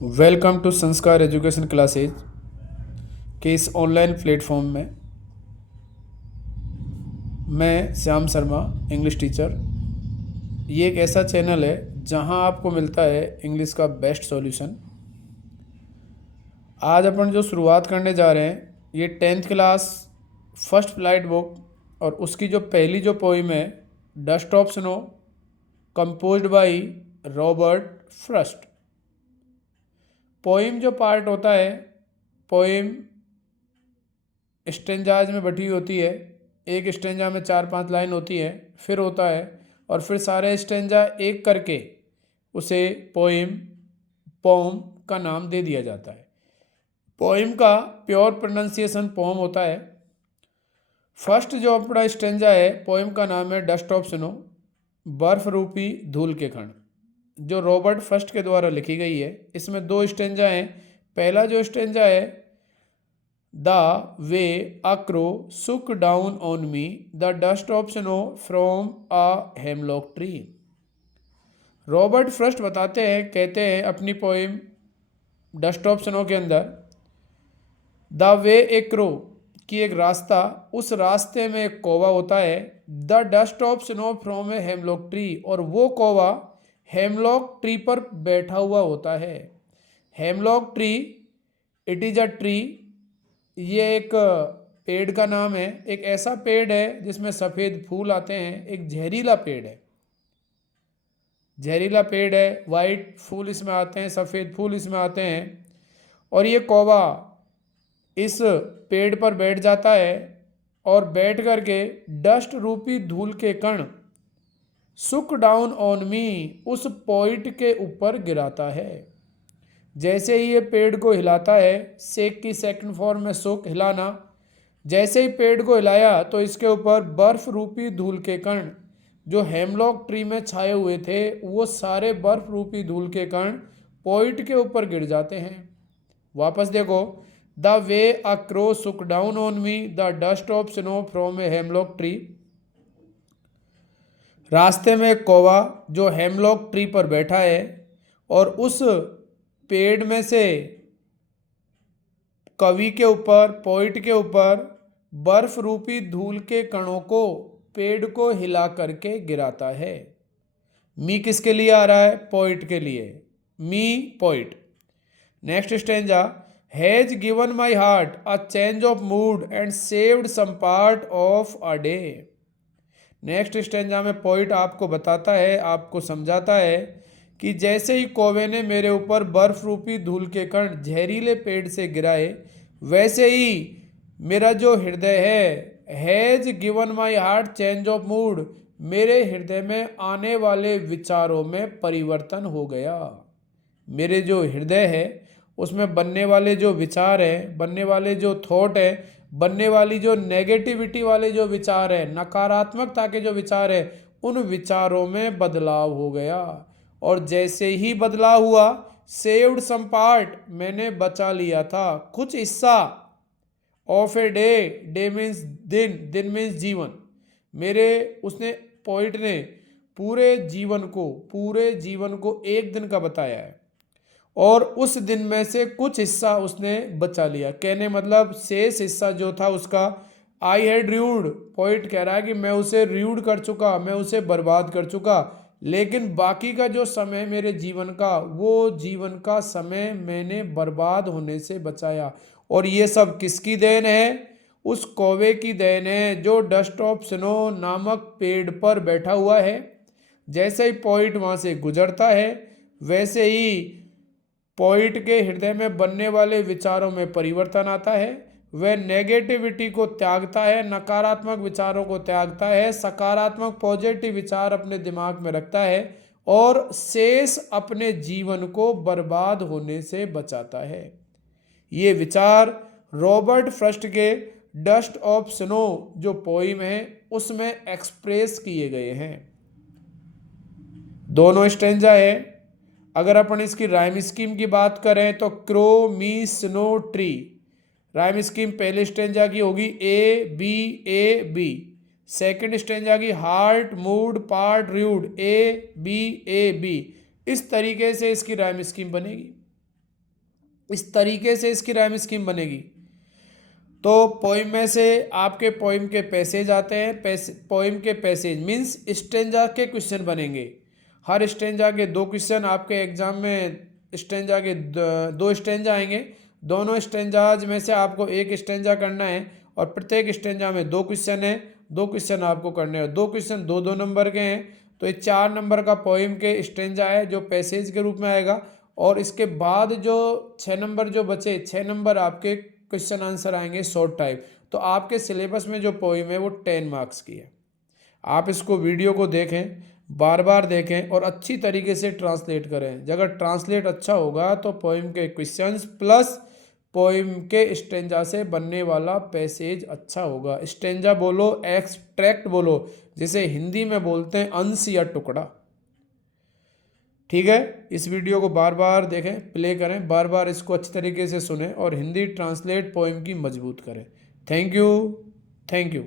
Welcome to संस्कार education classes के इस ऑनलाइन प्लेटफॉर्म में मैं श्याम शर्मा इंग्लिश टीचर। ये एक ऐसा चैनल है जहां आपको मिलता है इंग्लिश का बेस्ट सॉल्यूशन। आज अपन जो शुरुआत करने जा रहे हैं ये 10th class first flight book और उसकी जो पहली जो पोइम है dust of snow composed by Robert first. Poem जो पार्ट होता है, पोइम स्टेंजाज में बटी होती है। एक स्टेंजा में 4-5 लाइन होती है, फिर होता है और फिर सारे स्टेंजा एक करके उसे पोम का नाम दे दिया जाता है। पोइम का प्योर प्रोनाउंसिएशन पोम होता है। फर्स्ट जो अपना स्टेंजा है पोइम का नाम है डस्ट ऑफ स्नो, बर्फ रूपी धूल के कण, जो रॉबर्ट फर्स्ट के द्वारा लिखी गई है। इसमें 2 स्टेंजा हैं। पहला जो स्टेंजा है द वे अ क्रो सुक down on me the dust of snow from a hemlock tree. Robert first बताते हैं, कहते हैं अपनी पोइम डस्ट ऑफ स्नो के अंदर, द वे ए क्रो कि एक रास्ता, उस रास्ते में एक कौवा होता है, the dust of snow from a hemlock tree, और वो कौवा हेमलॉक ट्री पर बैठा हुआ होता है। Hemlock tree, it is a tree, ये एक पेड़ का नाम है। एक ऐसा पेड़ है जिसमें सफ़ेद फूल आते हैं। एक जहरीला पेड़ है, जहरीला पेड़ है, वाइट फूल इसमें आते हैं, सफ़ेद फूल इसमें आते हैं। और ये कौवा इस पेड़ पर बैठ जाता है और बैठ करके डस्ट रूपी धूल के कण सुक डाउन ऑन मी, उस पॉइंट के ऊपर गिराता है। जैसे ही ये पेड़ को हिलाता है, सेक की सेकंड फॉर्म में सुक, हिलाना, जैसे ही पेड़ को हिलाया तो इसके ऊपर बर्फ रूपी धूल के कण जो हेमलॉक ट्री में छाए हुए थे, वो सारे बर्फ रूपी धूल के कण पॉइंट के ऊपर गिर जाते हैं। वापस देखो, द वे अ क्रो सुक down on me the dust of snow from a hemlock tree. रास्ते में एक कौवा जो हेमलॉक ट्री पर बैठा है और उस पेड़ में से कवि के ऊपर, पॉइंट के ऊपर बर्फ रूपी धूल के कणों को पेड़ को हिला करके गिराता है। मी किसके लिए आ रहा है? पॉइंट के लिए। Me point. Next stanza, has given my heart a change of mood and saved some part of a day. Next stanza में पॉइंट आपको बताता है, आपको समझाता है कि जैसे ही कौवे ने मेरे ऊपर बर्फ रूपी धूल के कण जहरीले पेड़ से गिराए, वैसे ही मेरा जो हृदय है, has given my heart change of mood, मेरे हृदय में आने वाले विचारों में परिवर्तन हो गया। मेरे जो हृदय है उसमें बनने वाले जो विचार है, बनने वाले जो थॉट है, बनने वाली जो नेगेटिविटी वाले जो विचार है, नकारात्मकता के जो विचार है, उन विचारों में बदलाव हो गया। और जैसे ही बदलाव हुआ, सेव्ड सम पार्ट, मैंने बचा लिया था कुछ हिस्सा, of a day, day means दिन, दिन मीन्स जीवन, मेरे उसने पॉइंट ने पूरे जीवन को एक दिन का बताया है और उस दिन में से कुछ हिस्सा उसने बचा लिया। कहने मतलब शेष हिस्सा जो था उसका, आई हैड र्यूड, पॉइंट कह रहा है कि मैं उसे र्यूड कर चुका, मैं उसे बर्बाद कर चुका, लेकिन बाकी का जो समय मेरे जीवन का, वो जीवन का समय मैंने बर्बाद होने से बचाया। और ये सब किसकी देन है? उस कौवे की देन है जो डस्ट ऑफ स्नो नामक पेड़ पर बैठा हुआ है। जैसे ही पॉइंट वहाँ से गुजरता है, वैसे ही पॉइंट के हृदय में बनने वाले विचारों में परिवर्तन आता है। वह नेगेटिविटी को त्यागता है, नकारात्मक विचारों को त्यागता है, सकारात्मक पॉजिटिव विचार अपने दिमाग में रखता है और शेष अपने जीवन को बर्बाद होने से बचाता है। ये विचार रॉबर्ट फ्रस्ट के डस्ट ऑफ स्नो जो पोइम है उसमें एक्सप्रेस किए गए हैं। दोनों स्टेंजा है। अगर अपन इसकी राइम स्कीम की बात करें तो crow me snow tree, rhyme scheme पहले स्टेंजा की होगी ए बी, सेकंड स्टेंजा की heart mood part rued, A B, इस तरीके से इसकी राइम स्कीम बनेगी। इस तरीके से इसकी राइम स्कीम बनेगी। तो पोइम में से आपके पोइम के पैसेज आते हैं, पोइम के पैसेज मीन्स स्टेंजा के क्वेश्चन बनेंगे। हर स्टेंजा के 2 क्वेश्चन आपके एग्जाम में, स्टेंजा के 2 स्टेंजा आएंगे। दोनों स्टेंजाज में से आपको एक स्टेंजा करना है और प्रत्येक स्टेंजा में 2 क्वेश्चन है। 2 क्वेश्चन आपको करने हैं, 2 क्वेश्चन 2-2 नंबर के हैं। तो ये 4 नंबर का पोइम के स्टेंजा है जो पैसेज के रूप में आएगा। और इसके बाद जो 6 नंबर जो बचे, 6 नंबर आपके क्वेश्चन आंसर आएंगे शॉर्ट टाइप। तो आपके सिलेबस में जो पोइम है वो 10 मार्क्स की है। आप इसको वीडियो को देखें, बार बार देखें और अच्छी तरीके से ट्रांसलेट करें। अगर ट्रांसलेट अच्छा होगा तो पोइम के क्वेश्चंस प्लस पोइम के स्टेंजा से बनने वाला पैसेज अच्छा होगा। स्टेंजा बोलो, एक्सट्रैक्ट बोलो, जिसे हिंदी में बोलते हैं अंश या टुकड़ा। ठीक है, इस वीडियो को बार बार देखें, प्ले करें, बार बार इसको अच्छी तरीके से सुनें और हिंदी ट्रांसलेट पोइम की मजबूत करें। Thank you, thank you.